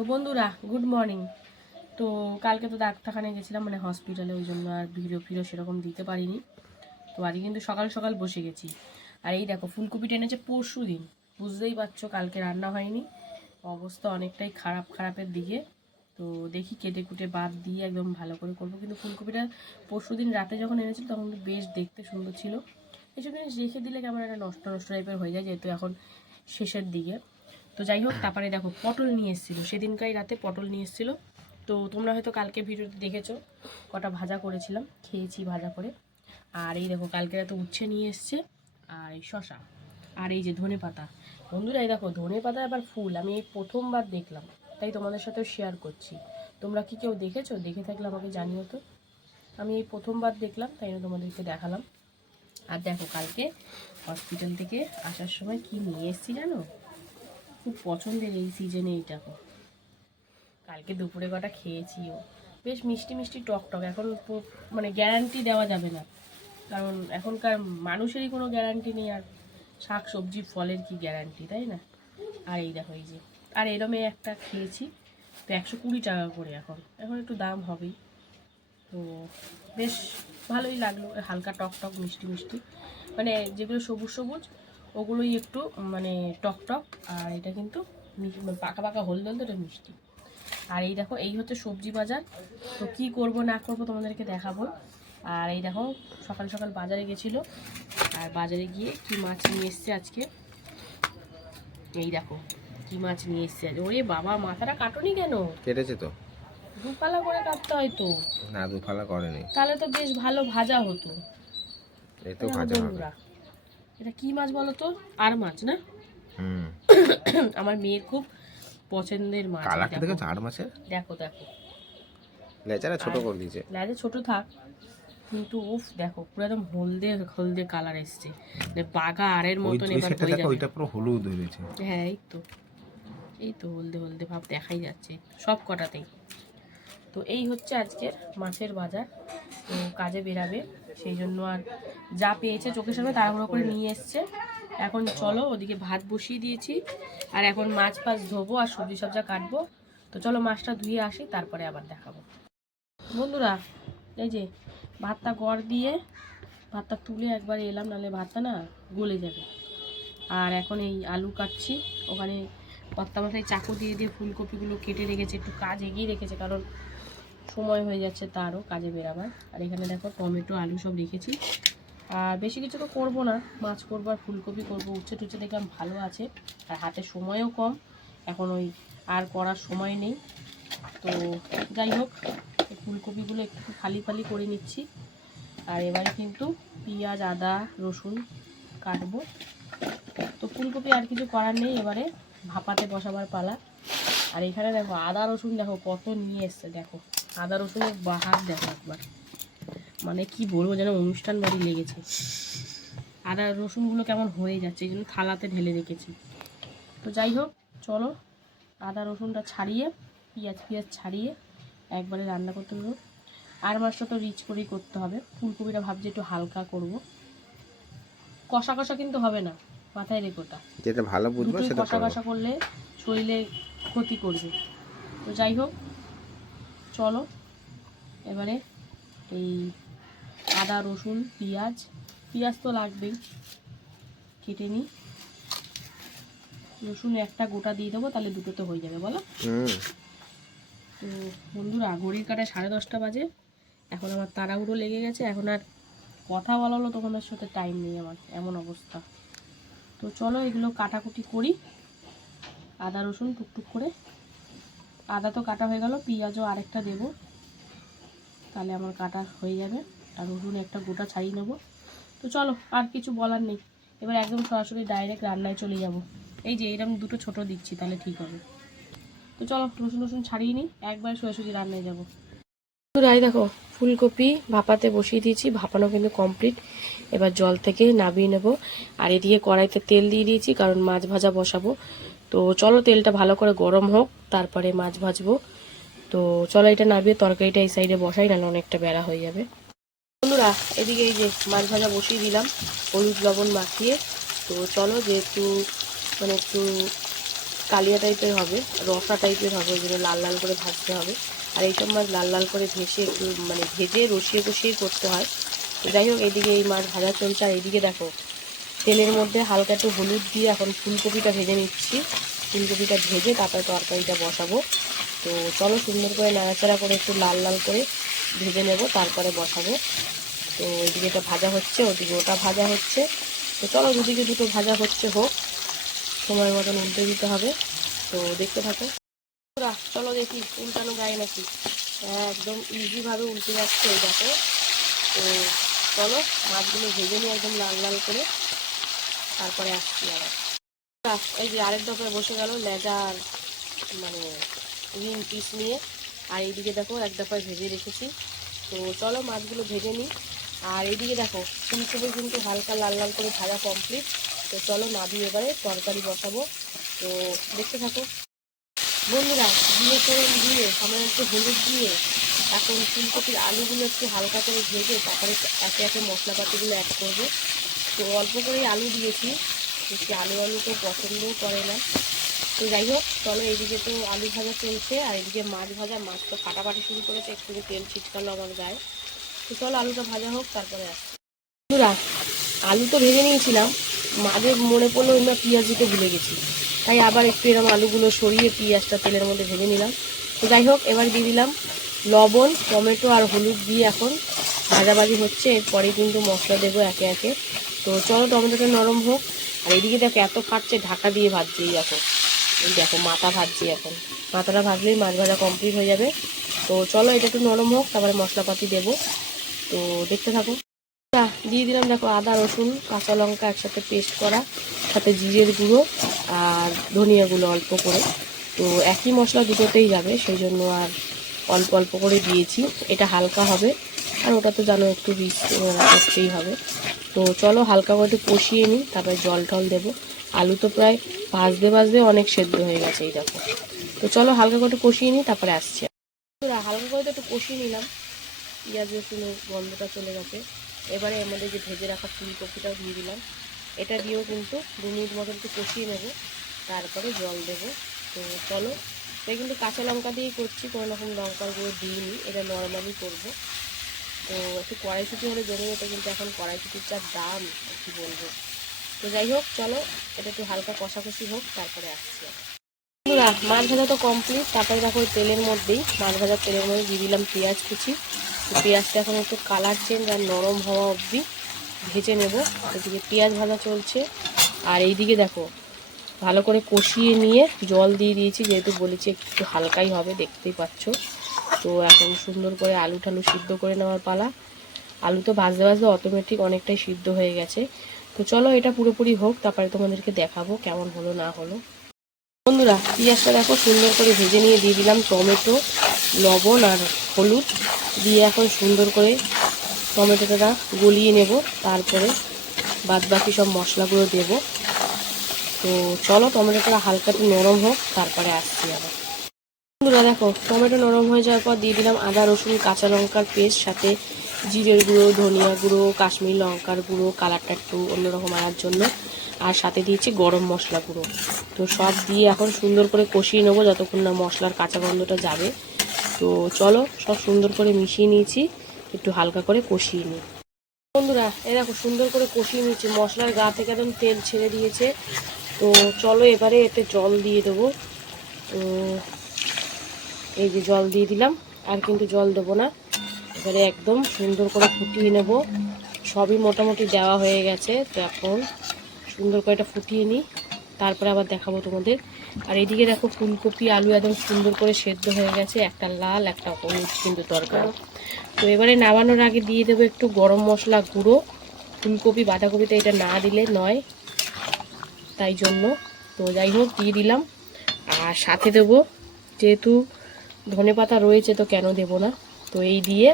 তো বন্ধুরা good morning তো কালকে তো ডাক্তারখানায় গেছিলাম মানে হসপিটালে ওই জন্য আর ভিডিও ফিরো সেরকম দিতে পারিনি। তো আজকে কিন্তু সকাল সকাল বসে গেছি। আর এই দেখো ফুলকপিটা এনেছে পরশু দিন। বুঝতেই পারছ, কালকে রান্না হয়নি। অবস্থা অনেকটাই খারাপ, খারাপের দিকে। তো দেখি কেটে কুটে বাদ দিয়ে একদম ভালো করে করব। কিন্তু ফুলকপিটা পরশু দিন রাতে যখন এনেছিল, তখন বেশ দেখতে সুন্দর ছিল। এসব জিনিস রেখে দিলে কেমন একটা নষ্ট নষ্ট টাইপের হয়ে যায়, যেহেতু এখন শেষের দিকে। তো যাই হোক, তারপরে দেখো, পটল নিয়ে এসেছিল। সেদিনকাই রাতে পটল নিয়ে এসেছিল। তো তোমরা হয়তো কালকে ভিডিওতে দেখেছ, কটা ভাজা করেছিলাম, খেয়েছি ভাজা করে। আর এই দেখো, কালকে রাতে উচ্ছে নিয়ে এসছে, আর এই শশা আর এই যে ধনে পাতা। বন্ধুরা, এই দেখো, ধনে পাতা আবার ফুল, আমি এই প্রথমবার দেখলাম, তাই তোমাদের সাথেও শেয়ার করছি। তোমরা কি কেউ দেখেছ? দেখে থাকলে আমাকে জানিও তো। আমি এই প্রথমবার দেখলাম, তাই তোমাদেরকে দেখালাম। আর দেখো, কালকে হসপিটাল থেকে আসার সময় কি নিয়ে এসেছি জানো? খুব পছন্দের এই সিজনে এইটা গো। কালকে দুপুরে কটা খেয়েছিও। বেশ মিষ্টি মিষ্টি টক টক, এখন মানে গ্যারান্টি দেওয়া যাবে না। কারণ এখনকার মানুষেরই কোনো গ্যারান্টি নেই, আর শাক সবজি ফলের কি গ্যারান্টি তাই না? আর এই দেখো, এই যে, আর এরমে একটা খেয়েছি, তো একশো কুড়ি টাকা করে এখন। এখন একটু দাম হবেই। তো বেশ ভালোই লাগল, হালকা টক টক, মিষ্টি মিষ্টি। মানে যেগুলো সবুজ সবুজ ওগুলোই একটু মানে টক টক আর এটা কিন্তু মানে পাকা পাকা হলদে হলদে এটা মিষ্টি। আর এই দেখো এই হচ্ছে সবজি বাজার। তো কি করব না করব তোমাদেরকে দেখাবো। আর এই দেখো সকাল সকাল বাজারে গেছিল। আর বাজারে গিয়ে কি মাছ নিয়ে এসছে আজকে? এই দেখো কি মাছ নিয়ে এসছে আজ ওরে বাবা মাথাটা কাটুনি কেন? কেটেছে তো। দুপালা করে কাটতে হয় তো। না দুফালা করেনি। তাহলে তো বেশ ভালো ভাজা হতো। এই তো ভাজা হবে। এটা কি মাছ বলো তো? আর মাছ না? হুম। আমার মেয়ের খুব পছন্দের মাছ। কালারটা দেখো। আট মাসের দেখো দেখো। লেচারা ছোট করে দিয়েছে। লাজে ছোট থাক। কিন্তু উফ দেখো পুরো একদম হলদে হলদে কালার এসছে। মানে বাঘা আরের মতন এবার হয়ে দেখো যাবে। ওইটা পুরো হলুদ হয়েছে হ্যাঁ এই তো। এই তো হলদে হলদে ভাব দেখাই যাচ্ছে সব কটাতেই। তো এই হচ্ছে আজকের মাছের বাজার। তো কাজে বেরাবে। সেই জন্য আর যা পেয়েছে চোখের সামনে তাড়াহুড়ো করে নিয়ে এসছে। এখন চলো ওদিকে ভাত বসিয়ে দিয়েছি। আর এখন মাছ ফাছ ধোবো আর সবজি সবজা কাটবো। তো চলো মাছটা ধুয়ে আসি, তারপরে আবার দেখাবো। বন্ধুরা, এই যে ভাতটা গড় দিয়ে ভাতটা তুলে একবার এলাম, নাহলে ভাতটা না গলে যাবে। আর এখন এই আলু কাটছি। ওখানে কর্তা মশাই চাকু দিয়ে দিয়ে ফুলকপিগুলো কেটে রেখেছে, একটু কাজ এগিয়ে রেখেছে, কারণ সময় হয়ে যাচ্ছে তারও কাজে বেরাবার। আর এখানে দেখো টমেটো, আলু সব রেখেছি। আর বেশি কিছু তো করব না, মাছ করব আর ফুলকপি করব। উচ্ছে টুচ্ছে দেখলাম ভালো আছে, আর হাতে সময়ও কম। এখন ওই আর করার সময় নেই। তো যাই হোক ফুলকপিগুলো একটু খালি ফালি করে নিচ্ছি। আর এবারে কিন্তু পেঁয়াজ, আদা, রসুন কাটবো। তো ফুলকপি আর কিছু করার নেই, এবারে ভাপাতে বসাবার পালা। আর এখানে দেখো আদা, রসুন দেখো কত নিয়ে এসছে, দেখো। আদা রসুনের বাহার দেখো একবার। মানে কি বলব যেন অনুষ্ঠান বাড়ি লেগেছে। আদা রসুনগুলো কেমন হয়ে যাচ্ছে এই জন্য থালাতে ঢেলে রেখেছি। তো যাই হোক চলো আদা রসুনটা ছাড়িয়ে পেঁয়াজ পেঁয়াজ ছাড়িয়ে একবারে রান্না করতে হবে আর মাছটা তো রিচ করেই করতে হবে। ফুলকপিটা ভাবছি একটু হালকা করব। কষা কষা কিন্তু হবে না মাথায় রেখোটা যেটা ভালো বুঝব সেটা কষা কষা করলে শরীরে ক্ষতি করবে। তো যাই হোক চলো। এবারে এই আদা রসুন পেঁয়াজ। পেঁয়াজ তো লাগবেই। কেটে নিই। রসুন একটা গোটা দিয়ে দেবো তাহলে দুটোতে হয়ে যাবে বলো? তো বন্ধুরা ঘড়ির কাটায় সাড়ে দশটা বাজে। এখন আমার তাড়াহুড়ো লেগে গেছে। এখন আর কথা বলা হলো তোমাদের সাথে টাইম নেই আমার। এমন অবস্থা। তো চলো এগুলো কাটাকুটি করি। আদা রসুন টুকটুক করে আদা তো কাটা হয়ে গেল, পেঁয়াজও আরেকটা দেবো। তাহলে আমার কাটা হয়ে যাবে, আর রসুন একটা গোটা ছাড়িয়ে নেব। তো চলো, আর কিছু বলার নেই। এবার একদম সরাসরি ডাইরেক্ট রান্নায় চলে যাব। এই যে এরকম দুটো ছোট দিচ্ছি, তাহলে ঠিক হবে। তো চলো, রসুন রসুন ছাড়িয়ে নিই, একবার সোজাসুজি রান্নায় যাব। রাই, দেখো, ফুলকপি ভাপাতে বসিয়ে দিয়েছি, ভাপানো কিন্তু কমপ্লিট এবার জল থেকে নামিয়ে নেব। আর এদিকে কড়াইতে তেল দিয়ে দিয়েছি, কারণ মাছ ভাজা বসাবো। তো চলো তেলটা ভালো করে গরম হোক, তারপরে মাছ ভাজবো। তো চলো এটা নামিয়ে তরকারিটা এই সাইডে বসাই, নাহলে অনেকটা বেড়া হয়ে যাবে। বন্ধুরা, এদিকে এই যে মাছ ভাজা বসিয়ে দিলাম, হলুদ লবণ মাখিয়ে। তো চলো যেহেতু মানে একটু কালিয়া টাইপের হবে, রসা টাইপের হবে, ওই জন্য লাল লাল করে ভাজতে হবে। আর এইসব মাছ লাল লাল করে ভেসে একটু মানে ভেজে রসিয়ে কষিয়ে করতে হয়। যাই হোক, এদিকে এই মাছ ভাজা চলছে, আর এইদিকে দেখো তেলের মধ্যে হালকা একটু হলুদ দিয়ে এখন ফুলকপিটা ভেজে নিচ্ছি। ফুলকপিটা ভেজে তারপরে তরকারিটা বসাবো। তো চলো সুন্দর করে নাড়াচাড়া করে একটু লাল লাল করে ভেজে নেব, তারপরে বসাবো। তো ওইদিকে এটা ভাজা হচ্ছে, ওদিকে ওটা ভাজা হচ্ছে। তো চলো দুদিকে দুটো ভাজা হচ্ছে হোক। সময় মতন উল্টে দিতে হবে। তো দেখতে থাকো। চলো দেখি উল্টানো যায় নাকি? একদম ইজিভাবে উল্টে যাচ্ছে দেখো। তো চলো মাছগুলো ভেজে নিই একদম লাল লাল করে। তারপরে আসছি আবার। এই যে আরেক দফায় বসে গেল লেজার মানে রিং পিস নিয়ে। আর এইদিকে দেখো, এক দফায় ভেজে রেখেছি। তো চলো মাছগুলো ভেজে নিই। আর এইদিকে দেখো, ফুলকপি কিন্তু হালকা লাল লাল করে ভাজা কমপ্লিট তো চলো নাবি এবারে তরকারি বসাবো। তো দেখতে থাকো। বন্ধুরা, দিয়ে করে দিয়ে, সামান্য একটু হলুদ দিয়ে, এখন ফুলকপির আলুগুলো একটু হালকা করে ভেজে তারপরে একে একে মশলাপাতিগুলো অ্যাড করব। তো অল্প করেই আলু দিয়েছি। বেশি আলু আলু তো পছন্দও করে না। তো যাই হোক, চলো এইদিকে তো আলু ভাজা চলছে, আর এদিকে মাছ ভাজা। মাছ তো কাটাকাটি শুরু করেছে একটু তেল ছিটকালো আমার গায়ে। তো চলো আলুটা ভাজা হোক, তারপরে বন্ধুরা, আলু তো ভেজে নিয়েছিলাম। মাঝে মনে পড়ল আমরা পেঁয়াজ দিতে ভুলে গেছি। তাই আবার একটু এরকম আলুগুলো সরিয়ে পেঁয়াজটা তেলের মধ্যে ভেজে নিলাম। তো যাই হোক, এবার দিয়ে দিলাম লবণ, টমেটো আর হলুদ দিয়ে এখন ভাজাভাজি হচ্ছে। এরপরে কিন্তু মশলা দেবো একে একে। তো চলো টমেটোটা নরম হোক। আর এদিকে দেখো এত ফাটছে ঢাকা দিয়ে ভাজছি দেখো। এই দেখো, মাথা ভাজছি এখন। মাথাটা ভাজলেই মাছ ভাজা কমপ্লিট হয়ে যাবে। তো চলো এটা একটু নরম হোক, তারপরে মশলাপাতি দেবো। তো দেখতে থাকো। দিয়ে দিলাম দেখো আদা, রসুন, কাঁচা লঙ্কা একসাথে পেস্ট করা, সাথে জিরের গুঁড়ো আর ধনিয়া গুঁড়ো অল্প করে। তো একই মশলা দুটোতেই যাবে সেই জন্য আর অল্প অল্প করে দিয়েছি। এটা হালকা হবে, আর ওটা তো জানো একটু রিচ করতেই হবে। তো চলো হালকা করে একটু কষিয়ে নিই, তারপরে জল টল দেবো। আলু তো প্রায় ভাজতে ভাজতে অনেক সেদ্ধ হয়ে গেছে এই দেখো। তো চলো হালকা করে কষিয়ে নিই, তারপরে আসছি। হালকা করে তো একটু কষিয়ে নিলাম। পেঁয়াজ রসুনের গন্ধটা চলে গেছে। এবারে আমাদের যে ভেজে রাখা ফুলকপিটাও দিয়ে দিলাম। এটা দিয়েও কিন্তু দু মিনিট মতন একটু কষিয়ে নেব। তারপরে জল দেব। তো চলো, এটা কিন্তু কাঁচা লঙ্কা দিয়েই করছি, কোনো রকম লঙ্কার গুঁড়ো দিইনি। এটা নর্মালি করব। তো একটু কড়াইশুটি হলে জমে যেত কিন্তু এখন কড়াইশুটির যা দাম, কি বলব? তো যাই হোক, চলো, এটা একটু হালকা কষাকষি হোক, তারপরে আসছি। বন্ধুরা মাছ ভাজা তো কমপ্লিট তারপরে দেখো তেলের মধ্যেই মাছ ভাজার তেলের মধ্যে দিয়ে দিলাম পেঁয়াজ কুচি। পেঁয়াজটা এখন একটু কালার চেঞ্জ আর নরম হওয়া অবধি ভেজে নেব। এদিকে পেঁয়াজ ভাজা চলছে। আর এইদিকে দেখো, ভালো করে কষিয়ে নিয়ে জল দিয়ে দিয়েছি, যেহেতু বলেছি একটু হালকাই হবে, দেখতেই পাচ্ছ। তো এখন সুন্দর করে আলু টালু সিদ্ধ করে নেওয়ার পালা। আলু তো ভাজতে ভাজতে অটোমেটিক অনেকটাই সিদ্ধ হয়ে গেছে। তো চলো এটা পুরোপুরি হোক, তারপরে তোমাদেরকে দেখাবো কেমন হলো না হলো। বন্ধুরা, পেঁয়াজটা দেখো সুন্দর করে ভেজে নিয়ে দিয়ে দিলাম টমেটো, লবণ আর হলুদ। দিয়ে এখন সুন্দর করে টমেটোটা গলিয়ে নেব, তারপরে বাদ বাকি সব মশলাগুলো দেব। তো চলো টমেটোটা হালকা একটু নরম হোক, তারপরে আসছি আবার। বন্ধুরা, দেখো, টমেটো নরম হয়ে যাওয়ার পর দিয়ে দিলাম আদা, রসুন, কাঁচা লঙ্কার পেস্ট, সাথে জিরের গুঁড়ো, ধনিয়া গুঁড়ো, কাশ্মীর লঙ্কার গুঁড়ো, কালারটা একটু অন্যরকম আনার জন্য। আর সাথে দিয়েছি গরম মশলা গুঁড়ো। তো সব দিয়ে এখন সুন্দর করে কষিয়ে নেব যতক্ষণ না মশলার কাঁচা গন্ধটা যাবে। তো চলো, সব সুন্দর করে মিশিয়ে নিয়েছি। একটু হালকা করে কষিয়ে নিই। বন্ধুরা এ দেখো, সুন্দর করে কষিয়ে নিয়েছি। মশলার গা থেকে একদম তেল ছেড়ে দিয়েছে। তো চলো এবারে এতে জল দিয়ে দেবো। তো এই যে জল দিয়ে দিলাম, আর কিন্তু জল দেবো না। এবারে একদম সুন্দর করে ফুটিয়ে নেব। সবই মোটামুটি দেওয়া হয়ে গেছে, তো এখন সুন্দর করে এটা ফুটিয়ে নিই। তারপরে আবার দেখাবো তোমাদের। আর এদিকে দেখো ফুলকপি, আলু একদম সুন্দর করে সেদ্ধ হয়ে গেছে। একটা লাল, একটা হলুদ কিন্তু তরকারি তো এবারে নামানোর আগে দিয়ে দেবো একটু গরম মশলা গুঁড়ো। ফুলকপি বাঁধাকপিতে এটা না দিলে নয়, তাই জন্য। তো যাই হোক, দিয়ে দিলাম। আর সাথে দেবো যেহেতু ধনে পাতা রয়েছে তো কেন দেবো না? তো এই দিয়ে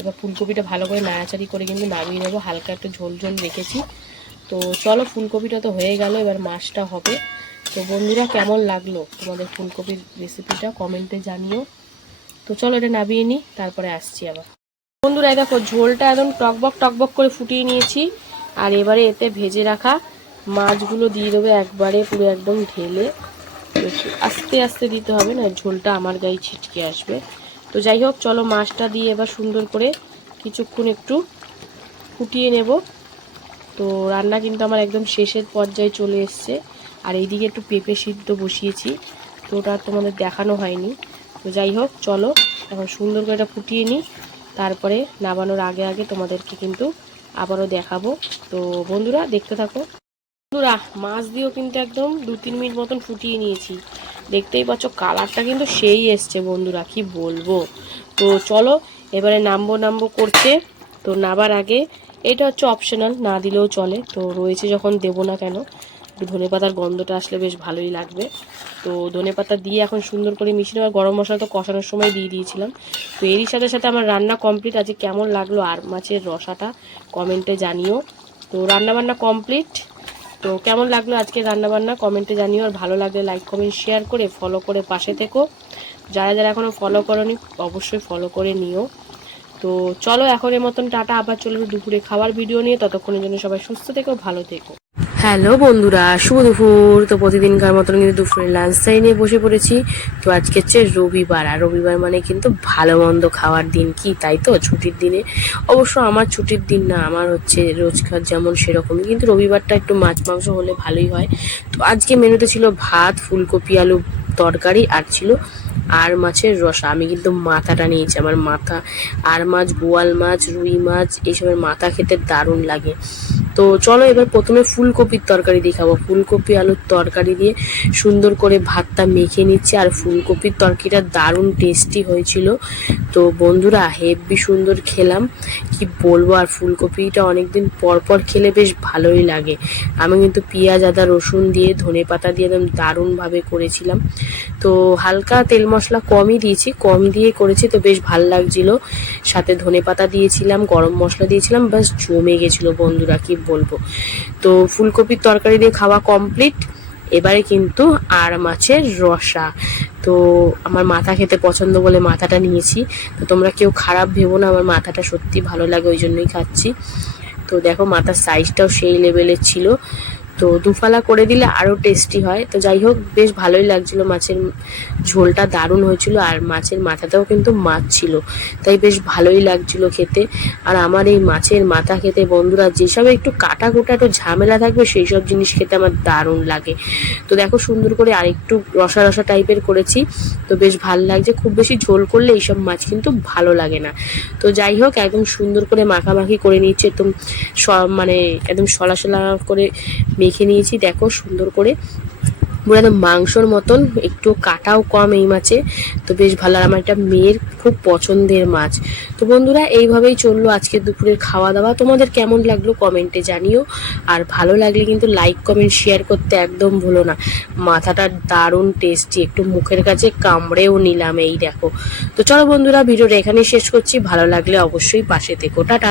এবার ফুলকপিটা ভালো করে নাড়াচাড়ি করে কিন্তু নামিয়ে নেব। হালকা একটু ঝোল ঝোল রেখেছি। তো চলো ফুলকপিটা তো হয়ে গেল, এবার মাছটা হবে। তো বন্ধুরা, কেমন লাগল তোমাদের ফুলকপির রেসিপিটা কমেন্টে জানিও। তো চলো এটা নামিয়ে নিই, তারপরে আসছি আবার। বন্ধুরা দেখো, ঝোলটা একদম টকবক টকবক করে ফুটিয়ে নিয়েছি। আর এবারে এতে ভেজে রাখা মাছগুলো দিয়ে দেবে একবারে পুরো একদম ঢেলে। আস্তে আস্তে দিতে হবে না ঝোলটা আমার গায়ে ছিটকে আসবে। তো যাই হোক, চলো মাছটা দিয়ে এবার সুন্দর করে কিছুক্ষণ একটু ফুটিয়ে নেব। তো রান্না কিন্তু আমার একদম শেষের পর্যায়ে চলে এসছে। আর এইদিকে একটু পেঁপে সিদ্ধ বসিয়েছি, তো ওটা তোমাদের দেখানো হয়নি। তো যাই হোক, চলো এখন সুন্দর করে এটা ফুটিয়ে নিই। তারপরে নামানোর আগে আগে তোমাদেরকে কিন্তু আবারও দেখাবো। তো বন্ধুরা, দেখতে থাকো। বন্ধুরা, মাছ দিয়েও কিন্তু একদম দু তিন মিনিট মতন ফুটিয়ে নিয়েছি। দেখতেই পাচ্ছ, কালারটা কিন্তু সেই এসছে বন্ধুরা, কি বলব? তো চলো, এবারে নামবো নামবো করতে। তো নাবার আগে, এটা হচ্ছে অপশনাল না দিলেও চলে। তো রয়েছে যখন দেবো না কেন, ধনে পাতার গন্ধটা আসলে বেশ ভালোই লাগবে। তো ধনে পাতা দিয়ে এখন সুন্দর করে মিশিয়ে নেওয়া গরম মশলা তো কষানোর সময় দিয়ে দিয়েছিলাম। তো এরই সাথে সাথে আমার রান্না কমপ্লিট আছে। কেমন লাগল আর মাছের রসাটা কমেন্টে জানিও। তো রান্না বান্না কমপ্লিট তো কেমন লাগল আজকে রান্নাবান্না? কমেন্টে জানিও। আর ভালো লাগলে লাইক কমেন্ট শেয়ার করে ফলো করে পাশে থেকো। যারা যারা এখনও ফলো করনি, অবশ্যই ফলো করে নিও। তো চলো এখন এর মতন টাটা। আবার চলবে দুপুরে খাওয়ার ভিডিও নিয়ে। ততক্ষণের জন্য সবাই সুস্থ থেকো, ভালো থেকো। হ্যালো বন্ধুরা, শুভ দুপুর। তো প্রতিদিনকার মতন কিন্তু দুপুরে লাঞ্চ টাইম নিয়ে বসে পড়েছি। তো আজকে হচ্ছে রবিবার, আর রবিবার মানে কিন্তু ভালো মন্দ খাওয়ার দিন কি, তাই তো? ছুটির দিনে। অবশ্য আমার ছুটির দিন না, আমার হচ্ছে রোজকার যেমন সেরকমই। কিন্তু রবিবারটা একটু মাছ মাংস হলে ভালোই হয়। তো আজকে মেনুতে ছিল ভাত, ফুলকপি, আলু তরকারি, আর ছিল আর মাছের রসা। আমি কিন্তু মাথাটা নিয়েছি, আমার মাথা। আর মাছ, বোয়াল মাছ, রুই মাছ এইসবের মাথা খেতে দারুণ লাগে। তো চলো এবার প্রথমে ফুলকপির তরকারি দিয়ে খাব ফুলকপি, আলুর তরকারি দিয়ে সুন্দর করে ভাতটা মেখে নিচ্ছে আর ফুলকপির তরকারিটা দারুণ টেস্টি হয়েছিল। তো বন্ধুরা হেভি সুন্দর খেলাম। কি বলব, আর ফুলকপিটা অনেকদিন পর পর খেলে বেশ ভালোই লাগে। আমি কিন্তু পেঁয়াজ, আদা, রসুন দিয়ে ধনে পাতা দিয়ে একদম দারুণভাবে করেছিলাম। তো হালকা তেল মশলা কমই দিয়েছি, কম দিয়ে করেছি তো বেশ ভালো লাগছিল। সাথে ধনে পাতা দিয়েছিলাম, গরম মশলা দিয়েছিলাম বাস জমে গেছিল বন্ধুরা, কি বলব। তো ফুলকপির তরকারি দিয়ে খাওয়া কমপ্লিট এবারে কিন্তু আর মাছের রসা। তো আমার মাথা খেতে পছন্দ বলে মাথাটা নিয়েছি। তো তোমরা কেউ খারাপ ভেবো না, আমার মাথাটা সত্যি ভালো লাগে, ওই জন্যই খাচ্ছি। তো দেখো মাথার সাইজটাও সেই লেভেলের ছিল। তো দুফালা করে দিলে আরও টেস্টি হয়। তো যাই হোক, বেশ ভালোই লাগছিল মাছের ঝোলটা, দারুণ হয়েছিল আর মাছের মাথাটাও কিন্তু মাছ ছিল। তাই বেশ ভালোই লাগছিল খেতে। আর আমার এই মাছের মাথা খেতে বন্ধুরা, যেসব একটু কাটা কুটা একটু ঝামেলা থাকবে সেই সব জিনিস খেতে আমার দারুণ লাগে। তো দেখো, সুন্দর করে আরেকটু রসা রসা টাইপের করেছি। তো বেশ ভালো লাগছে। খুব বেশি ঝোল করলে এইসব মাছ কিন্তু ভালো লাগে না। তো যাই হোক, একদম সুন্দর করে মাখামাখি করে নিচ্ছে। একদম মানে একদম সলা সলা করে মেখে নিয়েছি। দেখো, সুন্দর করে। পুরো একদম মাংসর মতন, একটু কাটাও কম এই মাছে। তো বেশ ভালো। আর আমার একটা মেয়ের খুব পছন্দের মাছ। তো বন্ধুরা, এইভাবেই চলল আজকে দুপুরের খাওয়া দাওয়া তোমাদের কেমন লাগল কমেন্টে জানিও। আর ভালো লাগলে কিন্তু লাইক, কমেন্ট, শেয়ার করতে একদম ভুলো না। মাথাটা দারুণ টেস্টি। একটু মুখের কাছে কামড়েও নিলাম এই দেখো। তো চলো বন্ধুরা, ভিডিওটা এখানেই শেষ করছি। ভালো লাগলে অবশ্যই পাশে থেকো। টাটা।